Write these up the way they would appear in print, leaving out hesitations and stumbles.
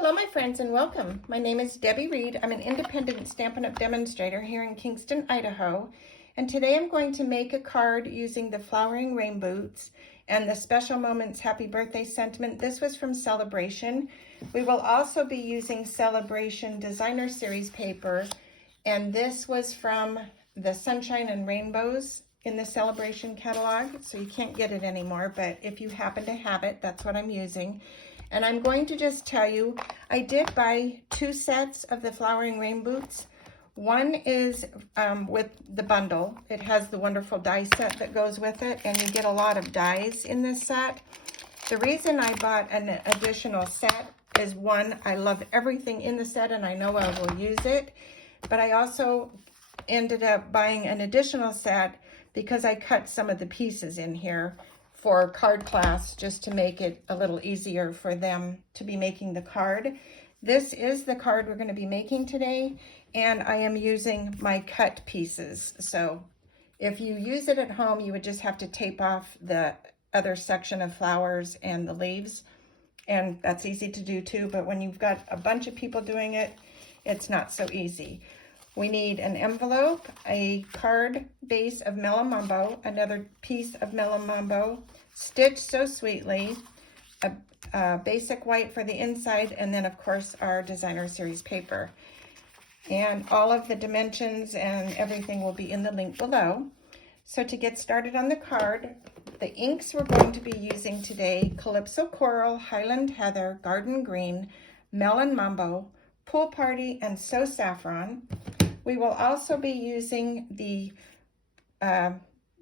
Hello my friends and welcome. My name is Debbie Reed. I'm an independent Stampin' Up! Demonstrator here in Kingston, Idaho. And today I'm going to make a card using the Flowering Rainboots and the Special Moments Happy Birthday Sentiment. This was from Celebration. We will also be using Celebration Designer Series paper. And this was from the Sunshine and Rainbows in the Celebration catalog. So you can't get it anymore, but if you happen to have it, that's what I'm using. And I'm going to just tell you, I did buy 2 sets of the Flowering Rainboots. One is with the bundle. It has the wonderful die set that goes with it, and you get a lot of dies in this set. The reason I bought an additional set is, one, I love everything in the set and I know I will use it, but I also ended up buying an additional set because I cut some of the pieces in here for card class, just to make it a little easier for them to be making the card. This is the card we're going to be making today, and I am using my cut pieces. So if you use it at home, you would just have to tape off the other section of flowers and the leaves, and that's easy to do too, but when you've got a bunch of people doing it, it's not so easy. We need an envelope, a card base of Melon Mambo, another piece of Melon Mambo, stitched so sweetly, a basic white for the inside, and then of course our designer series paper. And all of the dimensions and everything will be in the link below. So to get started on the card, the inks we're going to be using today: Calypso Coral, Highland Heather, Garden Green, Melon Mambo, Pool Party, and So Saffron. We will also be using the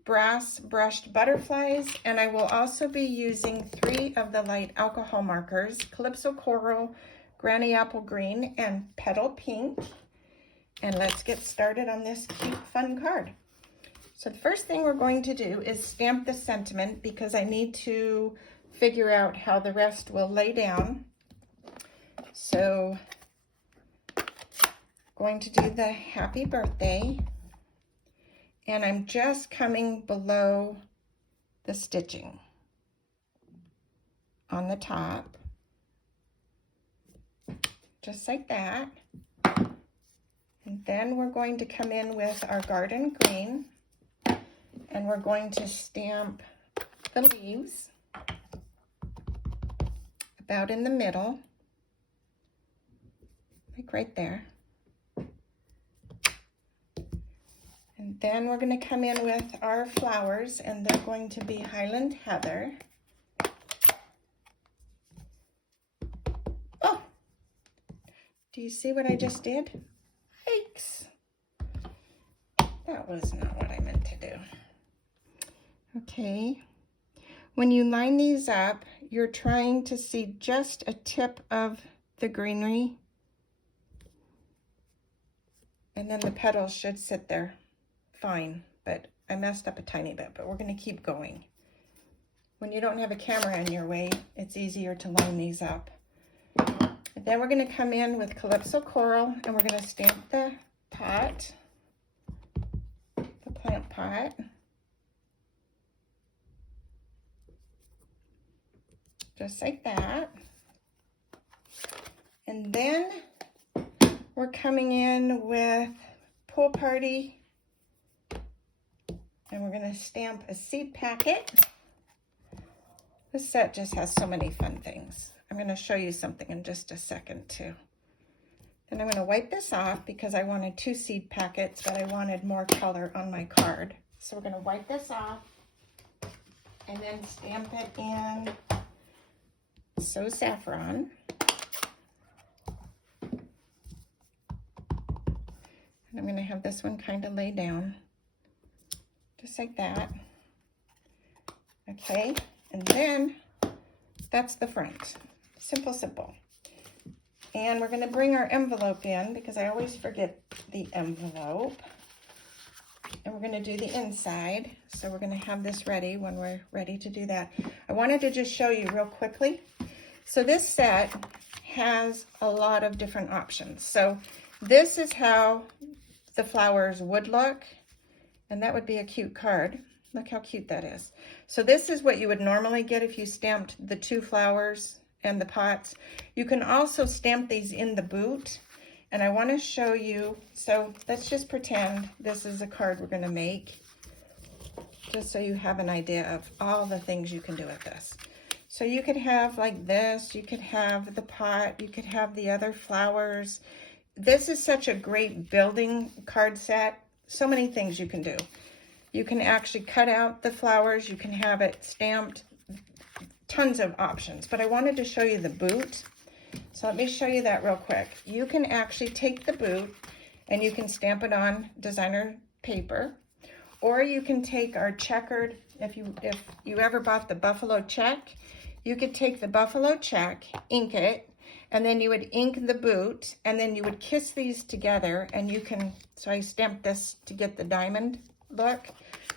brass brushed butterflies, and I will also be using 3 of the light alcohol markers: Calypso Coral, Granny Apple Green, and Petal Pink. And let's get started on this cute, fun card. So the first thing we're going to do is stamp the sentiment, because I need to figure out how the rest will lay down. So going to do the happy birthday, and I'm just coming below the stitching on the top, just like that. And then we're going to come in with our Garden Green, and we're going to stamp the leaves about in the middle, like right there. And then we're going to come in with our flowers, and they're going to be Highland Heather. Oh, do you see what I just did? Yikes. That was not what I meant to do. Okay. When you line these up, you're trying to see just a tip of the greenery, and then the petals should sit there fine, but I messed up a tiny bit, but we're going to keep going. When you don't have a camera in your way, it's easier to line these up. And then we're going to come in with Calypso Coral, and we're going to stamp the pot, the plant pot. Just like that. And then we're coming in with Pool Party, and we're going to stamp a seed packet. This set just has so many fun things. I'm going to show you something in just a second too. Then I'm going to wipe this off because I wanted 2 seed packets, but I wanted more color on my card. So we're going to wipe this off and then stamp it in So Saffron. And I'm going to have this one kind of lay down, just like that. Okay, and then that's the front. Simple, simple. And we're going to bring our envelope in, because I always forget the envelope. And we're going to do the inside. So we're going to have this ready when we're ready to do that. I wanted to just show you real quickly. So this set has a lot of different options. So this is how the flowers would look, and that would be a cute card. Look how cute that is. So this is what you would normally get if you stamped the 2 flowers and the pots. You can also stamp these in the boot. And I want to show you, so let's just pretend this is a card we're going to make, just so you have an idea of all the things you can do with this. So you could have like this, you could have the pot, you could have the other flowers. This is such a great building card set. So many things you can do. You can actually cut out the flowers, you can have it stamped, tons of options. But I wanted to show you the boot. So let me show you that real quick. You can actually take the boot and you can stamp it on designer paper, or you can take our checkered, if you ever bought the buffalo check, you could take the buffalo check, ink it, and then you would ink the boot, and then you would kiss these together, and you can, so I stamped this to get the diamond look.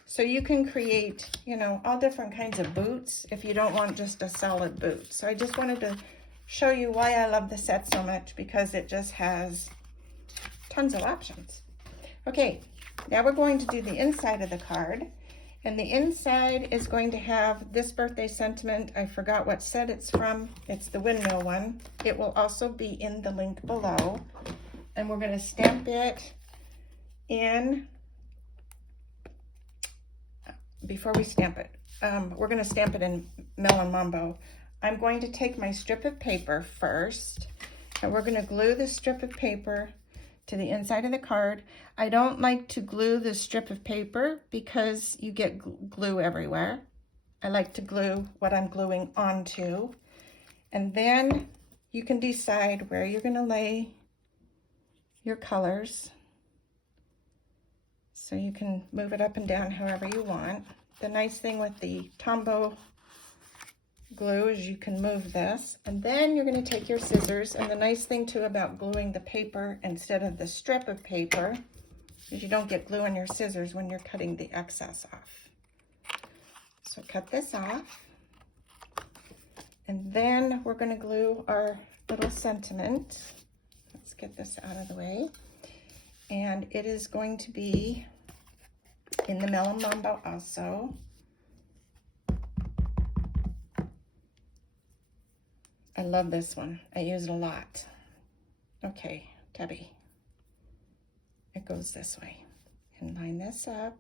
So you can create, you know, all different kinds of boots if you don't want just a solid boot. So I just wanted to show you why I love the set so much, because it just has tons of options. Okay, now we're going to do the inside of the card, and the inside is going to have this birthday sentiment. I forgot what set it's from. It's the windmill one. It will also be in the link below, and we're going to stamp it in. Before we stamp it, we're going to stamp it in Melon Mambo. I'm going to take my strip of paper first, and we're going to glue the strip of paper to the inside of the card. I don't like to glue the strip of paper because you get glue everywhere. I like to glue what I'm gluing onto, and then you can decide where you're going to lay your colors. So you can move it up and down however you want. The nice thing with the Tombow glue is you can move this, and then you're going to take your scissors. And the nice thing too about gluing the paper instead of the strip of paper is you don't get glue on your scissors when you're cutting the excess off. So cut this off, and then we're going to glue our little sentiment. Let's get this out of the way, and it is going to be in the Melon Mambo also. I love this one. I use it a lot. Okay, Debbie. It goes this way. And line this up.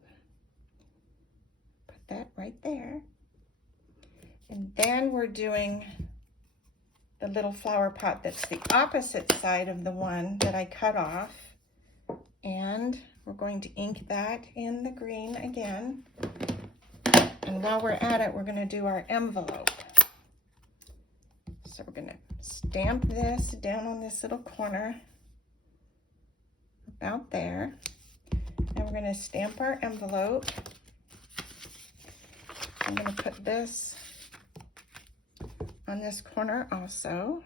Put that right there. And then we're doing the little flower pot that's the opposite side of the one that I cut off. And we're going to ink that in the green again. And while we're at it, we're going to do our envelope. So we're going to stamp this down on this little corner, about there. And we're going to stamp our envelope. I'm going to put this on this corner also.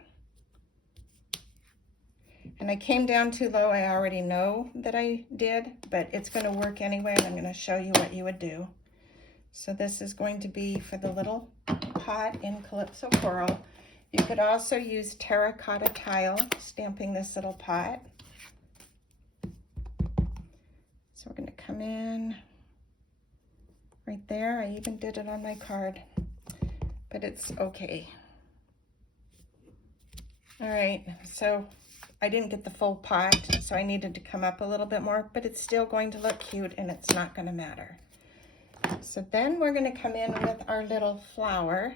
And I came down too low. I already know that I did, but it's going to work anyway, and I'm going to show you what you would do. So this is going to be for the little pot in Calypso Coral. You could also use terracotta tile, stamping this little pot. So we're going to come in right there. I even did it on my card, but it's okay. All right, so I didn't get the full pot, so I needed to come up a little bit more, but it's still going to look cute, and it's not going to matter. So then we're going to come in with our little flower.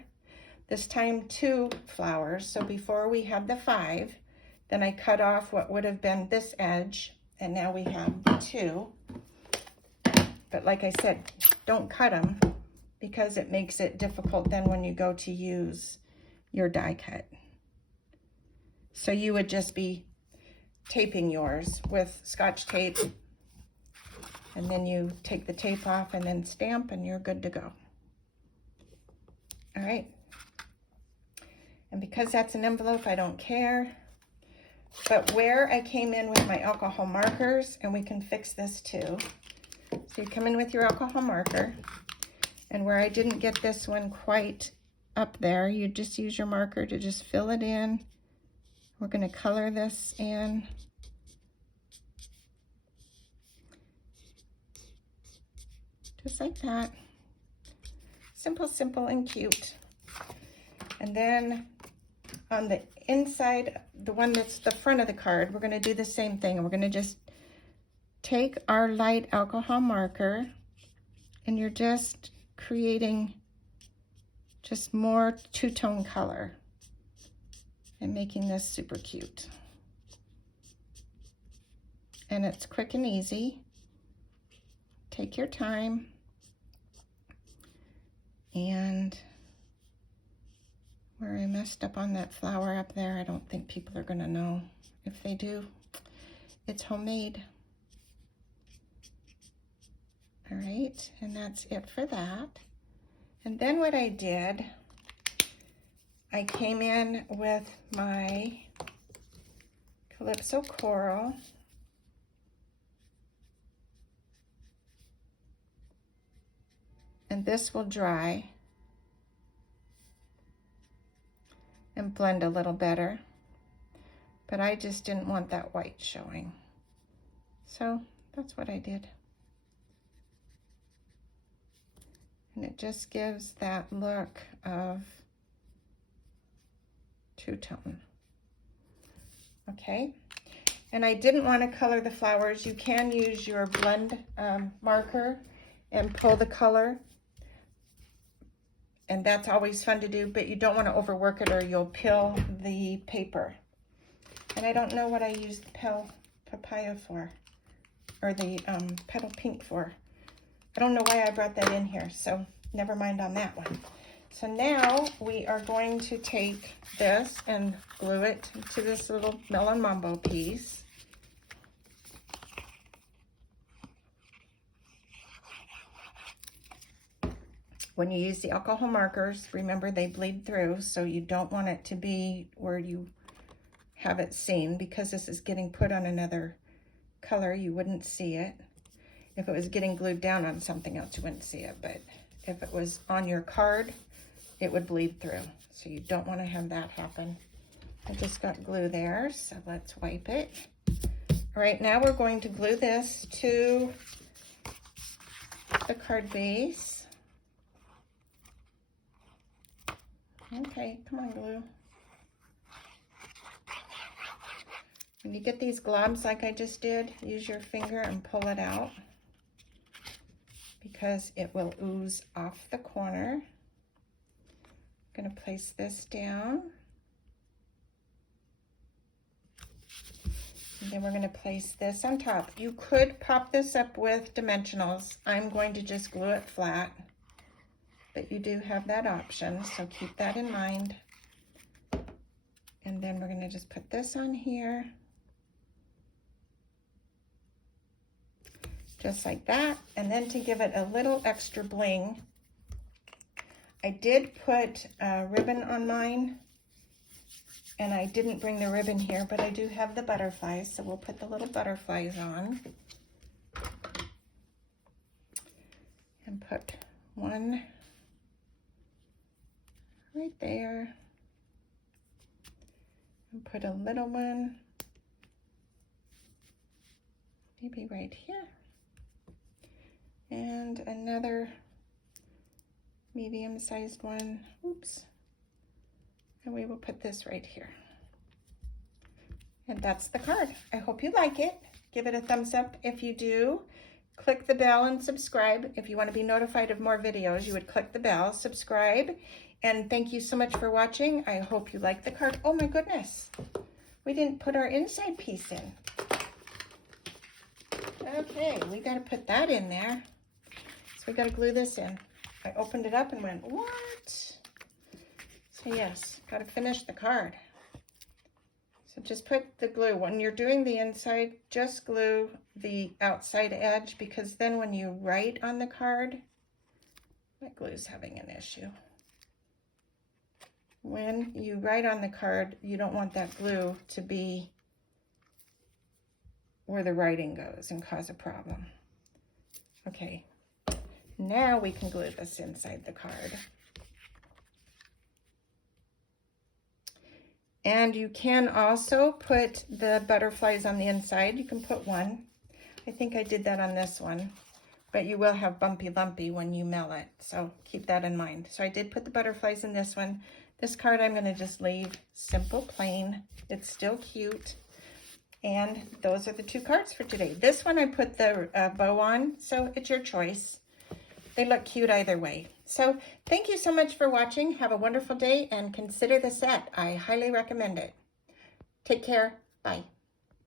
This time 2 flowers. So before we had the 5, then I cut off what would have been this edge, and now we have the 2. But like I said, don't cut them, because it makes it difficult then when you go to use your die cut. So you would just be taping yours with Scotch tape, and then you take the tape off and then stamp, and you're good to go. All right. And because that's an envelope, I don't care. But where I came in with my alcohol markers, and we can fix this too. So you come in with your alcohol marker, and where I didn't get this one quite up there, you just use your marker to just fill it in. We're going to color this in. Just like that. Simple, simple, and cute. And then on the inside, the one that's the front of the card, we're going to do the same thing. We're going to just take our light alcohol marker, and you're just creating just more two-tone color and making this super cute. And it's quick and easy. Take your time. And where I messed up on that flower up there, I don't think people are going to know. If they do, it's homemade. All right, and that's it for that. And then what I did, I came in with my Calypso Coral. And this will dry and blend a little better, but I just didn't want that white showing. So that's what I did. And it just gives that look of two-tone. Okay, and I didn't want to color the flowers. You can use your blend marker and pull the color. And that's always fun to do, but you don't want to overwork it or you'll peel the paper. And I don't know what I used the papaya for, or the petal pink for. I don't know why I brought that in here, so never mind on that one. So now we are going to take this and glue it to this little Melon Mambo piece. When you use the alcohol markers, remember they bleed through, so you don't want it to be where you have it seen, because this is getting put on another color, you wouldn't see it. If it was getting glued down on something else, you wouldn't see it, but if it was on your card, it would bleed through. So you don't want to have that happen. I just got glue there, so let's wipe it. All right, now we're going to glue this to the card base. Okay, come on, glue. When you get these globs like I just did, use your finger and pull it out, because it will ooze off the corner. I'm going to place this down. And then we're going to place this on top. You could pop this up with dimensionals. I'm going to just glue it flat, but you do have that option, so keep that in mind. And then we're going to just put this on here. Just like that. And then to give it a little extra bling, I did put a ribbon on mine, and I didn't bring the ribbon here, but I do have the butterflies, so we'll put the little butterflies on. And put one right there. And put a little one maybe right here. And another medium-sized one, oops, and we will put this right here. And that's the card. I hope you like it. Give it a thumbs up if you do. Click the bell and subscribe. If you want to be notified of more videos, you would click the bell, subscribe, and thank you so much for watching. I hope you like the card. Oh my goodness, we didn't put our inside piece in. Okay, we got to put that in there. So we got to glue this in. I opened it up and went, what? So yes, got to finish the card. So just put the glue. When you're doing the inside, just glue the outside edge, because then when you write on the card, my glue's having an issue. When you write on the card, you don't want that glue to be where the writing goes and cause a problem. Okay, now we can glue this inside the card. And you can also put the butterflies on the inside. You can put one. I think I did that on this one, but you will have bumpy lumpy when you mail it, so keep that in mind. So I did put the butterflies in this one. This card I'm going to just leave simple, plain. It's still cute. And those are the 2 cards for today. This one I put the bow on, so it's your choice. They look cute either way. So thank you so much for watching. Have a wonderful day and consider the set. I highly recommend it. Take care. Bye.